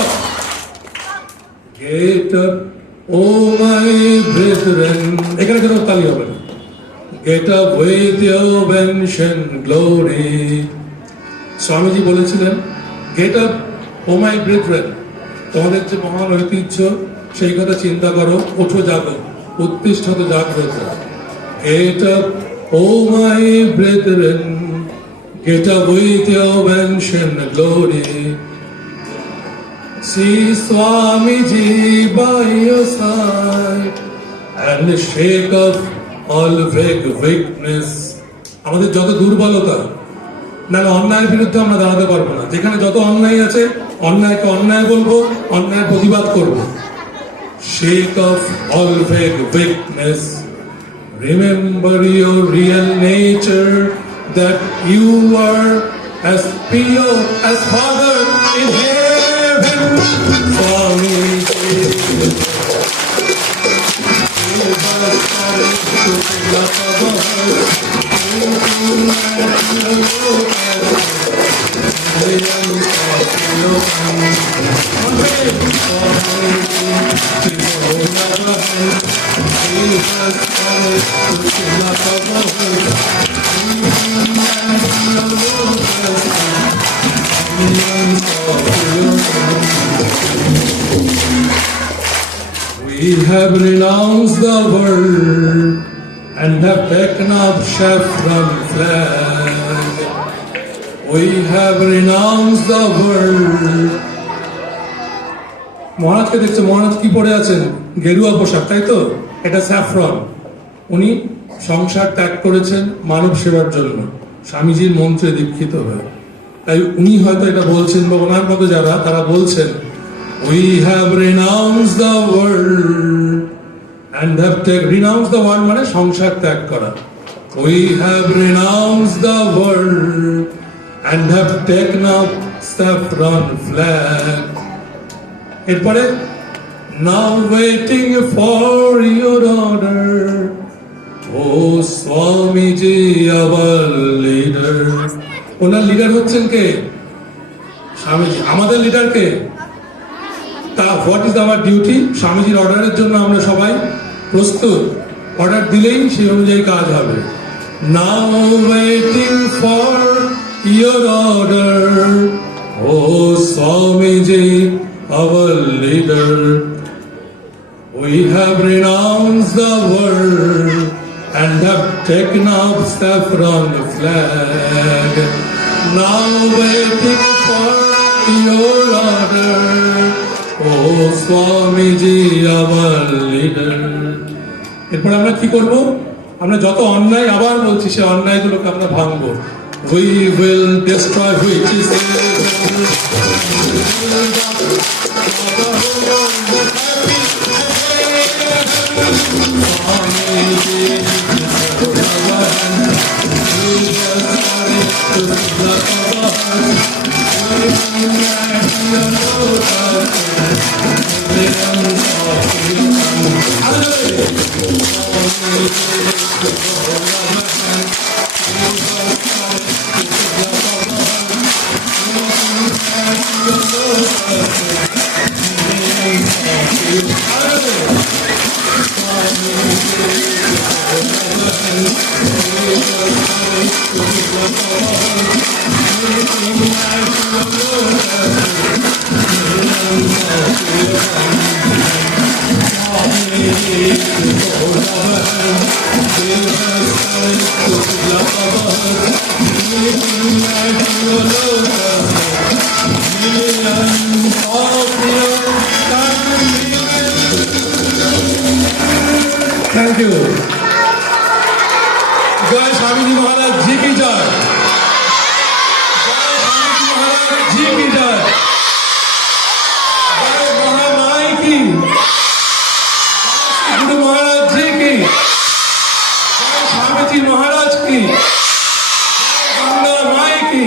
up. Get up, oh my brethren. এখানে কেন তালি হবে না? Get up with your ancient glory. Swamiji বলেছিলেন, Get up, oh my brethren. তোমাদের যে মহান ঐতিহ্য সেই কথা চিন্তা করো, ওঠো জাগো, উত্তিষ্ঠত জাগ্রত। Get up, oh my brethren, get up with your ancient glory. See Swamiji by your side and shake off all vague weakness. আমাদের যত দুর্বলতা, না অন্যায়ের বিরুদ্ধে আমরা দাঁড়াতে পারবো না। যেখানে যত অন্যায় আছে, অন্যায়কে অন্যায় বলবো, অন্যায় প্রতিবাদ করবো। Shake off all vague weakness. Remember your real nature, that you are as pure as Father in heaven. Swamiji, we have renounced the world and have taken up saffron flag. We have renounced the world. মহারাজকে দেখছো, মহারাজ কি পরে আছেন? গেরুয়া পোশাক, তাই তো? এটা স্যাফরন। উনি সংসার ত্যাগ করেছেন মানব সেবার জন্য, স্বামীজির মন্ত্রে দীক্ষিত হয়ে। তাই উনি হয়তো এটা বলছেন, বা ওনার মতো যারা, তারা বলছেন, We have renounced the world and have renounced the world মানে সংসার ত্যাগ করা। We have renounced the world and have taken up saffron flag. এরপরে now waiting for your order, oh Swamiji our leader. ওনার লিডার হচ্ছেন কে? স্বামীজি। আমাদের লিডার কে? What is our duty? স্বামীজির অর্ডারের জন্য আমরা সবাই প্রস্তুত। অর্ডার দিলেই সেই অনুযায়ী কাজ হবে। Now waiting for your order, ও Swamiji our leader. We have renounced the world and have taken up saffron flag. Now waiting for your order, oh Swamiji our leader. এরপর আমরা কি করব? আমরা যত অন্যায়, আবার বলছি, সে অন্যায়গুলোকে আমরা ভাঙবো। We will destroy which is Thank you. जय स्वामी जी महाराज जी की जय। जय स्वामी जी महाराज जी की जय। जय महामाई की। गुरु महाराज जी की। जय स्वामी जी महाराज की। जय गंगा माई की।